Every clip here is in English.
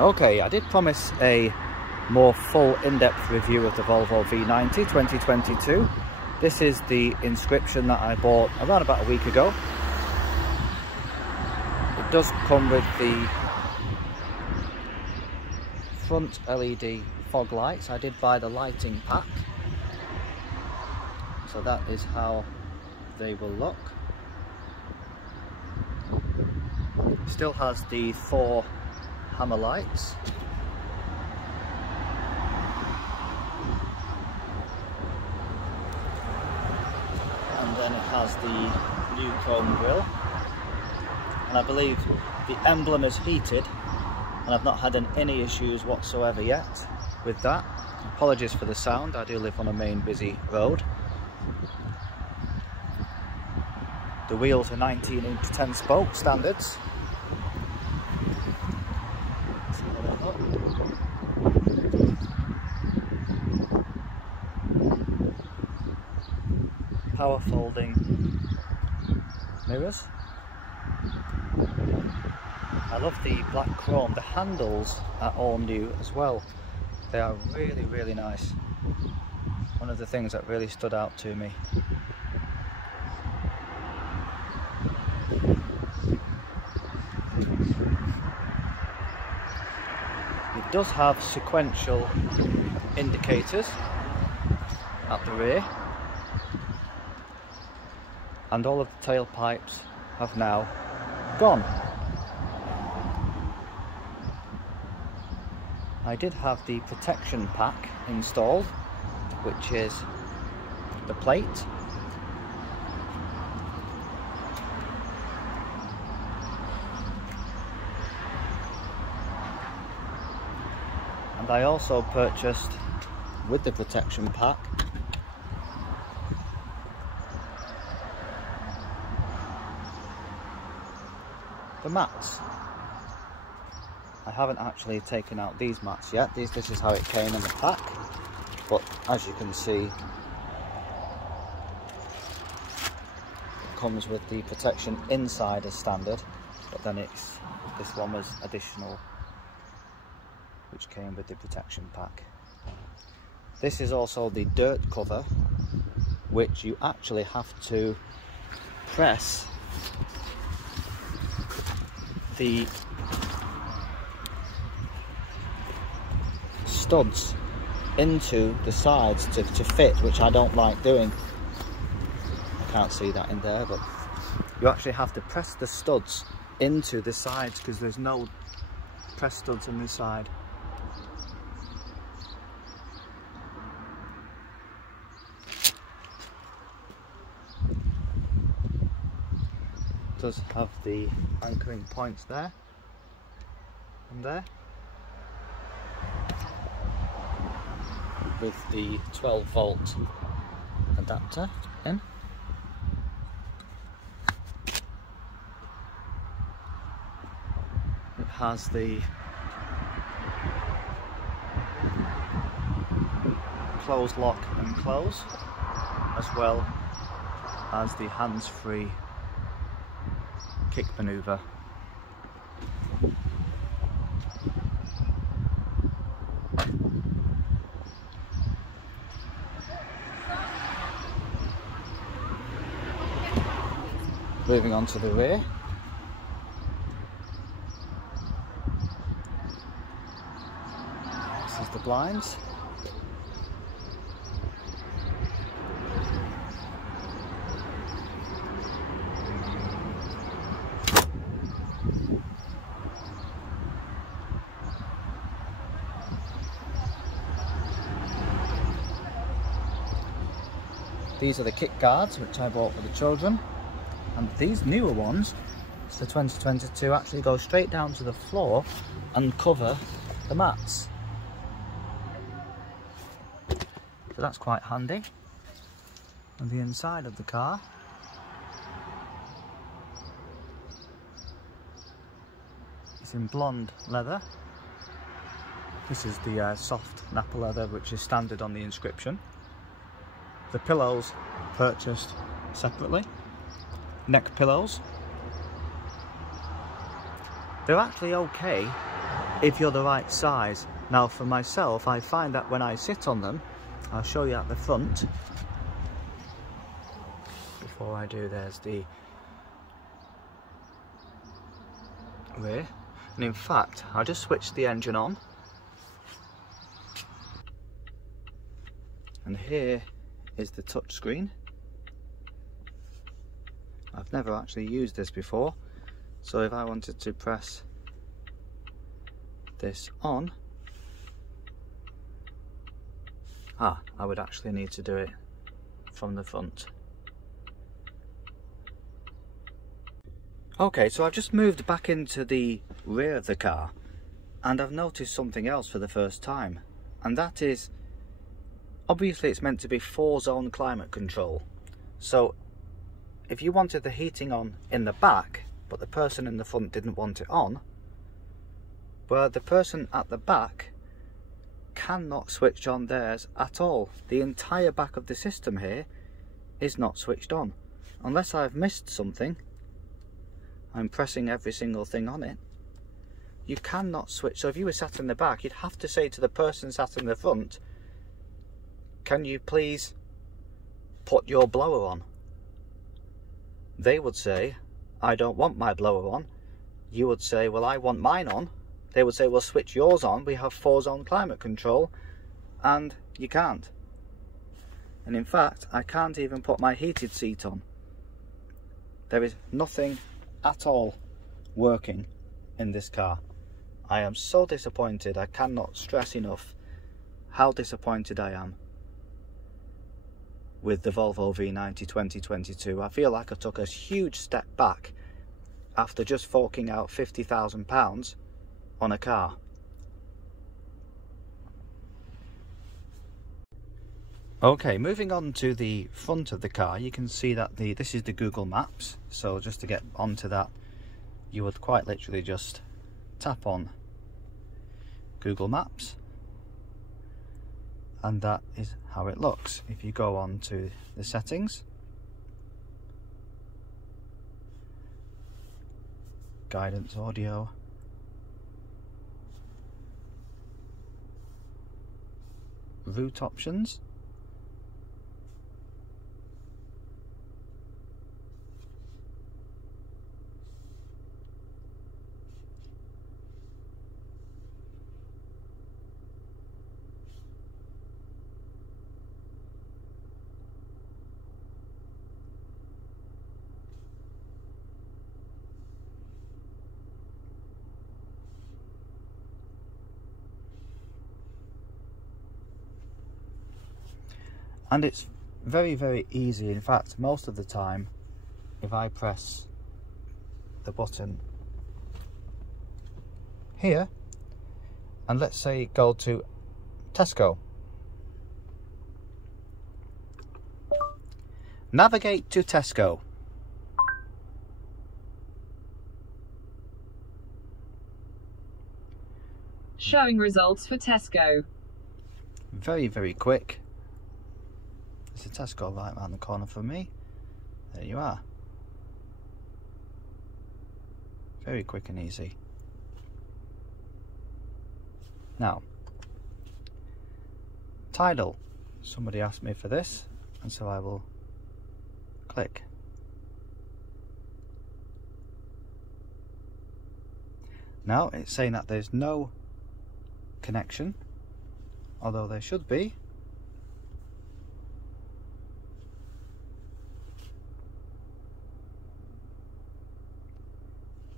Okay, I did promise a more full in-depth review of the Volvo V90 2022. This is the inscription that I bought around about a week ago. It does come with the front LED fog lights. I did buy the lighting pack, so that is how they will look. Still has the 4 hammer lights. And then it has the new chrome grille. And I believe the emblem is heated, and I've not had any issues whatsoever yet with that. Apologies for the sound, I do live on a main busy road. The wheels are 19-inch 10-spoke standards. Power folding mirrors. I love the black chrome. The handles are all new as well. They are really, really nice. One of the things that really stood out to me. It does have sequential indicators at the rear, and all of the tailpipes have now gone. I did have the protection pack installed, which is the plate, and I also purchased with the protection pack the mats. I haven't actually taken out these mats yet. This is how it came in the pack, but as you can see, it comes with the protection inside as standard, but then this one was additional, which came with the protection pack. This is also the dirt cover, which you actually have to press the studs into the sides to fit, which I don't like doing. I can't see that in there, but you actually have to press the studs into the sides because there's no press studs on this side. It does have the anchoring points there and there, with the 12-volt adapter in. It has the close, lock and close, as well as the hands-free kick maneuver. Moving on to the rear. This is the blinds. These are the kick guards, which I bought for the children. And these newer ones, it's the 2022, actually go straight down to the floor and cover the mats. So that's quite handy. On the inside of the car, it's in blonde leather. This is the soft Napa leather, which is standard on the inscription. The pillows purchased separately. Neck pillows. They're actually okay if you're the right size. Now for myself, I find that when I sit on them, I'll show you at the front. Before I do, there's the rear. And in fact, I'll just switch the engine on. And here is the touch screen. I've never actually used this before, so if I wanted to press this on, I would actually need to do it from the front. Okay, so I've just moved back into the rear of the car, and I've noticed something else for the first time, and that is, obviously it's meant to be 4-zone climate control. So if you wanted the heating on in the back, but the person in the front didn't want it on, well, the person at the back cannot switch on theirs at all. The entire back of the system here is not switched on. Unless I've missed something, I'm pressing every single thing on it. You cannot switch. So if you were sat in the back, you'd have to say to the person sat in the front, can you please put your blower on? They would say, I don't want my blower on. You would say, well, I want mine on. They would say, well, switch yours on. We have 4-zone climate control. And you can't. And in fact, I can't even put my heated seat on. There is nothing at all working in this car. I am so disappointed. I cannot stress enough how disappointed I am with the Volvo V90 2022. I feel like I took a huge step back after just forking out £50,000 on a car. Okay, moving on to the front of the car, you can see that this is the Google Maps. So just to get onto that, you would quite literally just tap on Google Maps, and that is how it looks. If you go on to the settings, guidance audio, route options, and it's very, very easy. In fact, most of the time, if I press the button here, and let's say go to Tesco, navigate to Tesco. Showing results for Tesco. Very, very quick. There's a Tesco right around the corner from me. There you are. Very quick and easy. Now, Tidal. Somebody asked me for this, and so I will click. Now it's saying that there's no connection, although there should be.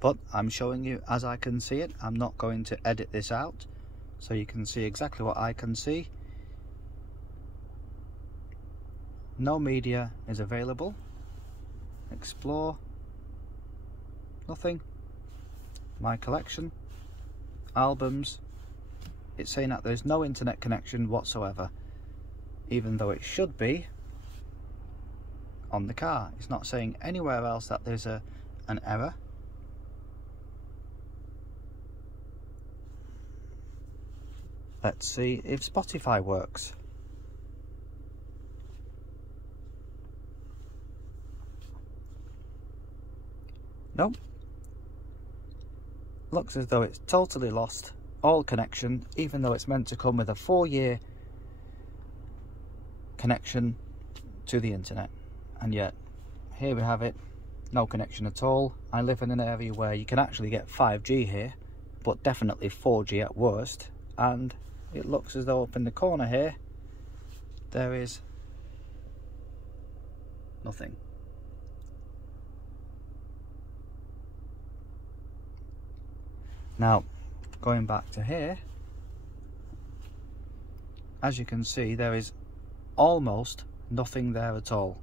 But I'm showing you as I can see it. I'm not going to edit this out, so you can see exactly what I can see. No media is available. Explore. Nothing. My collection. Albums. It's saying that there's no internet connection whatsoever, even though it should be on the car. It's not saying anywhere else that there's an error. Let's see if Spotify works. Nope. Looks as though it's totally lost all connection, even though it's meant to come with a 4-year connection to the internet. And yet here we have it, no connection at all. I live in an area where you can actually get 5G here, but definitely 4G at worst, and it looks as though up in the corner here there is nothing. Now going back to here, as you can see, there is almost nothing there at all.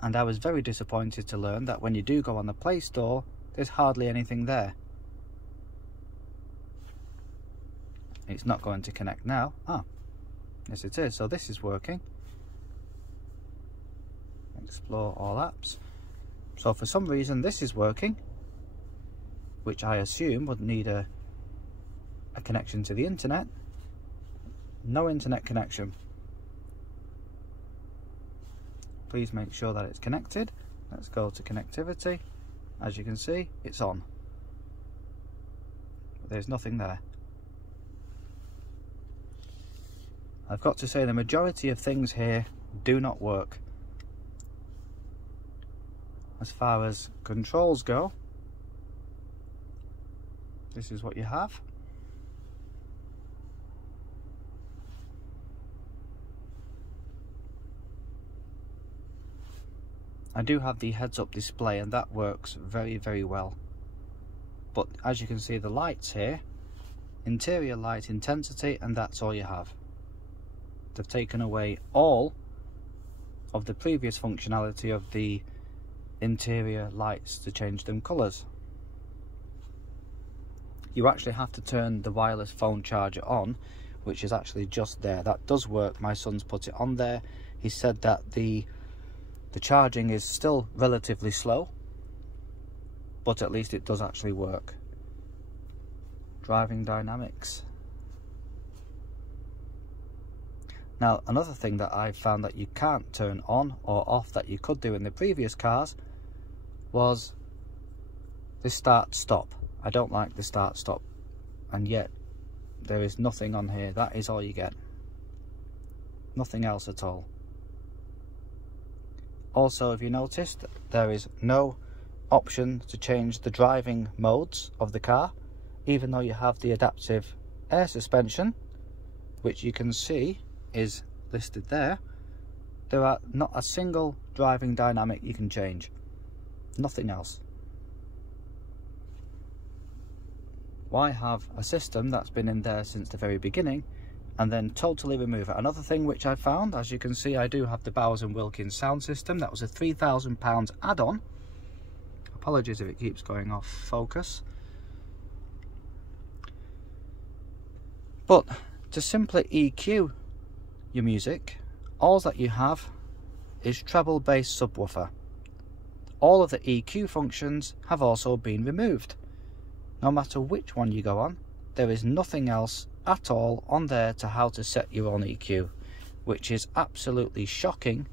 And I was very disappointed to learn that when you do go on the Play Store, there's hardly anything there. It's not going to connect now. Ah, yes it is. So this is working. Explore all apps. So for some reason this is working, which I assume would need a connection to the internet. No internet connection. Please make sure that it's connected. Let's go to connectivity. As you can see, it's on. But there's nothing there. I've got to say the majority of things here do not work. As far as controls go, this is what you have. I do have the heads-up display and that works very, very well. But as you can see, the lights here, interior light intensity, and that's all you have. They've taken away all of the previous functionality of the interior lights to change them colours. You actually have to turn the wireless phone charger on, which is actually just there. That does work. My son's put it on there. He said that the charging is still relatively slow, but at least it does actually work. Driving dynamics. Now another thing that I found that you can't turn on or off that you could do in the previous cars was the start stop. I don't like the start stop, and yet there is nothing on here. That is all you get. Nothing else at all. Also, if you noticed, there is no option to change the driving modes of the car, even though you have the adaptive air suspension, which you can see is listed there. There are not a single driving dynamic you can change. Nothing else. Why have a system that's been in there since the very beginning and then totally remove it? Another thing which I found, as you can see, I do have the Bowers & Wilkins sound system. That was a £3,000 add-on. Apologies if it keeps going off focus. But to simply EQ your music, all that you have is treble-based subwoofer. All of the EQ functions have also been removed. No matter which one you go on, there is nothing else at all on there to how to set your own EQ, which is absolutely shocking.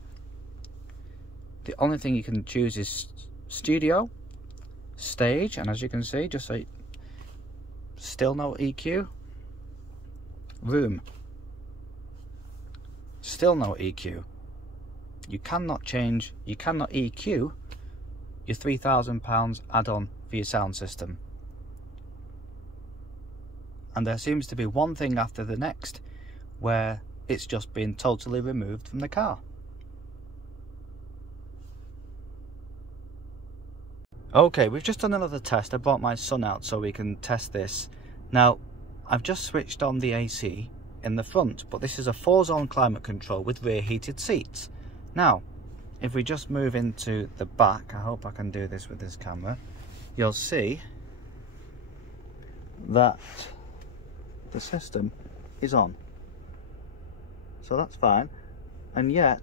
The only thing you can choose is studio, stage, and as you can see, just so still no EQ. Room, still no EQ. You cannot change, you cannot EQ your £3,000 add-on for your sound system. And there seems to be one thing after the next where it's just been totally removed from the car. Okay, we've just done another test. I brought my son out so we can test this. Now, I've just switched on the AC in the front, but this is a 4-zone climate control with rear heated seats. Now, if we just move into the back, I hope I can do this with this camera, you'll see that the system is on. So that's fine. And yet,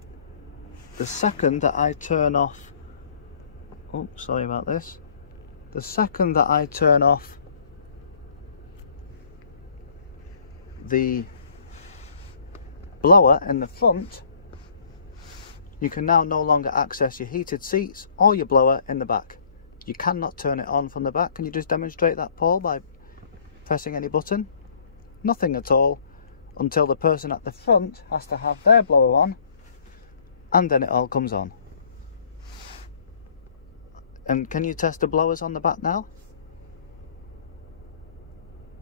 the second that I turn off, oh, sorry about this. The second that I turn off the blower in the front, you can now no longer access your heated seats or your blower in the back. You cannot turn it on from the back. Can you just demonstrate that, Paul, by pressing any button? Nothing at all, until the person at the front has to have their blower on, and then it all comes on. And can you test the blowers on the back now?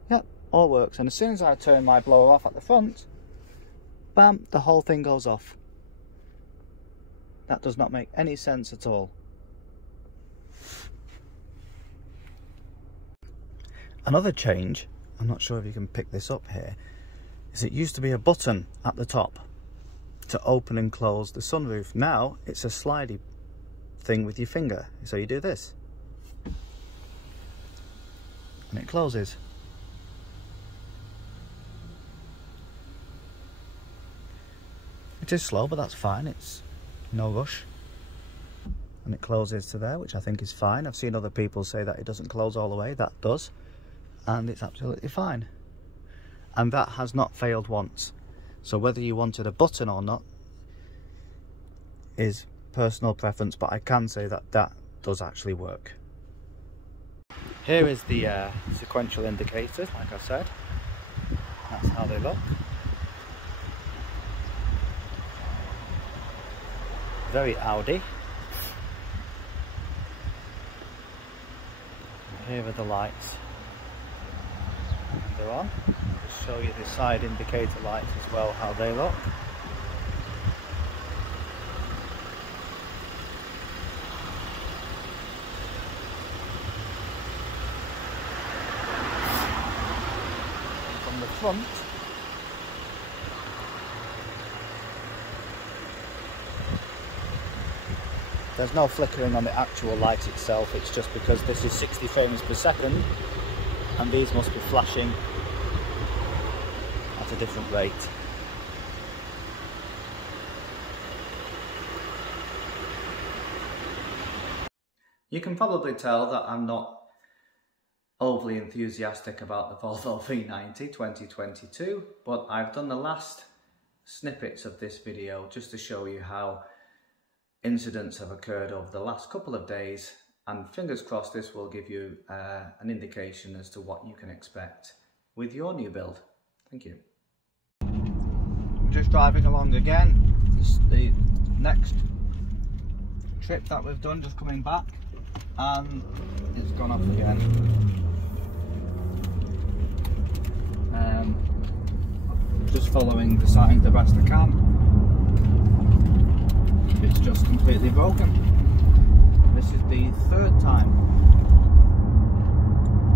Yep, all works. And as soon as I turn my blower off at the front, bam, the whole thing goes off. That does not make any sense at all. Another change, I'm not sure if you can pick this up here, is it used to be a button at the top to open and close the sunroof. Now it's a slidey thing with your finger. So you do this and it closes. It is slow, but that's fine. It's no rush. And it closes to there, which I think is fine. I've seen other people say that it doesn't close all the way. That does. And it's absolutely fine. And that has not failed once. So whether you wanted a button or not is personal preference, but I can say that that does actually work. Here is the sequential indicators, like I said. That's how they look. Very Audi. Here are the lights. They're on. I'll show you the side indicator lights as well, how they look. From the front, there's no flickering on the actual light itself. It's just because this is 60 frames per second and these must be flashing at a different rate. You can probably tell that I'm not overly enthusiastic about the Volvo V90 2022, but I've done the last snippets of this video just to show you how incidents have occurred over the last couple of days, and fingers crossed this will give you an indication as to what you can expect with your new build. Thank you. Just driving along again. This is the next trip that we've done, just coming back, and it's gone off again. Just following the signs the best I can. It's just completely broken. This is the third time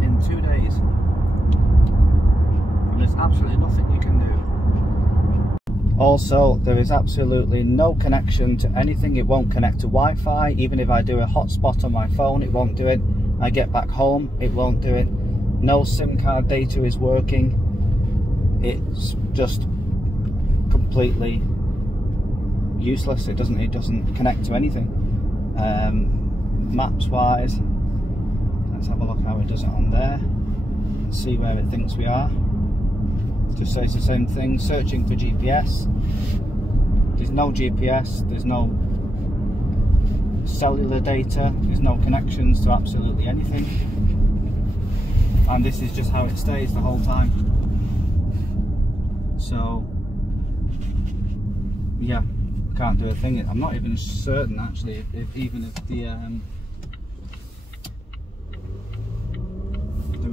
in 2 days, and there's absolutely nothing you can do. Also, there is absolutely no connection to anything. It won't connect to Wi-Fi. Even if I do a hotspot on my phone, it won't do it. I get back home, it won't do it. No SIM card data is working. It's just completely useless. It doesn't connect to anything. Maps wise, let's have a look how it does it on there and see where it thinks we are. Just says the same thing, searching for GPS. There's no GPS, there's no cellular data, there's no connections to absolutely anything, and this is just how it stays the whole time. So yeah, can't do a thing. I'm not even certain actually if the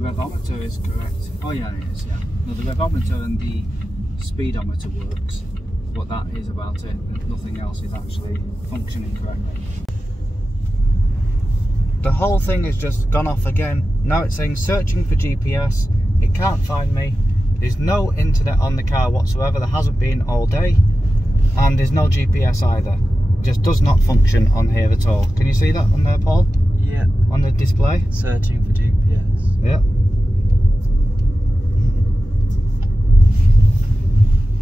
revometer is correct. Oh yeah, it is, yeah. No, the revometer and the speedometer works, but that is about it. Nothing else is actually functioning correctly. The whole thing has just gone off again. Now it's saying searching for GPS. It can't find me. There's no internet on the car whatsoever. There hasn't been all day. And there's no GPS either. It just does not function on here at all. Can you see that on there, Paul? Yeah. On the display? Searching for GPS. Yeah.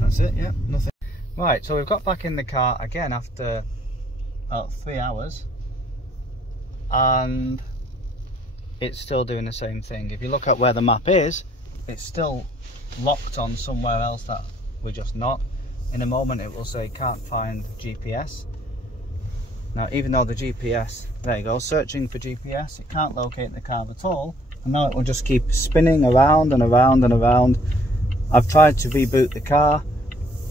That's it, yeah, nothing. Right, so we've got back in the car again after about 3 hours. And it's still doing the same thing. If you look at where the map is, it's still locked on somewhere else that we're just not. In a moment it will say can't find GPS. Now, even though the GPS, there you go, searching for GPS, it can't locate the car at all. And now it will just keep spinning around and around and around. I've tried to reboot the car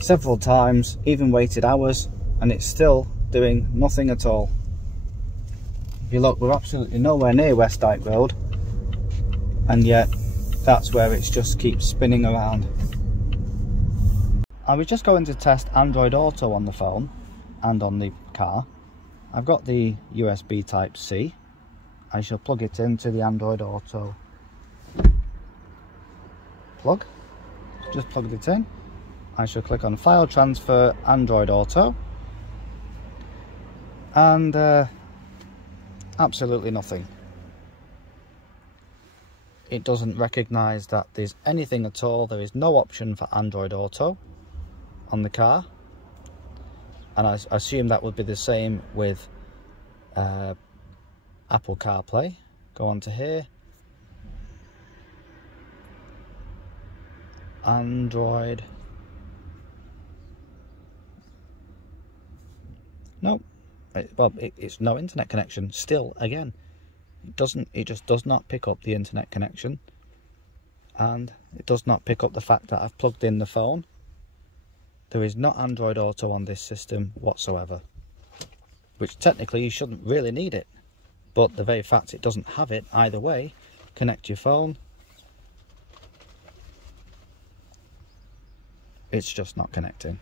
several times, even waited hours, and it's still doing nothing at all. If you look, we're absolutely nowhere near West Dyke Road, and yet that's where it just keeps spinning around. I was just going to test Android Auto on the phone and on the car. I've got the USB Type-C. I shall plug it into the Android Auto plug. Just plugged it in. I shall click on File Transfer Android Auto, and absolutely nothing. It doesn't recognise that there's anything at all. There is no option for Android Auto on the car, and I assume that would be the same with Apple CarPlay. Go on to here, Android. Nope. It's no internet connection. Still, again, it just does not pick up the internet connection, and it does not pick up the fact that I've plugged in the phone. There is not Android Auto on this system whatsoever, which technically you shouldn't really need it, but the very fact it doesn't have it, either way, connect your phone, it's just not connecting.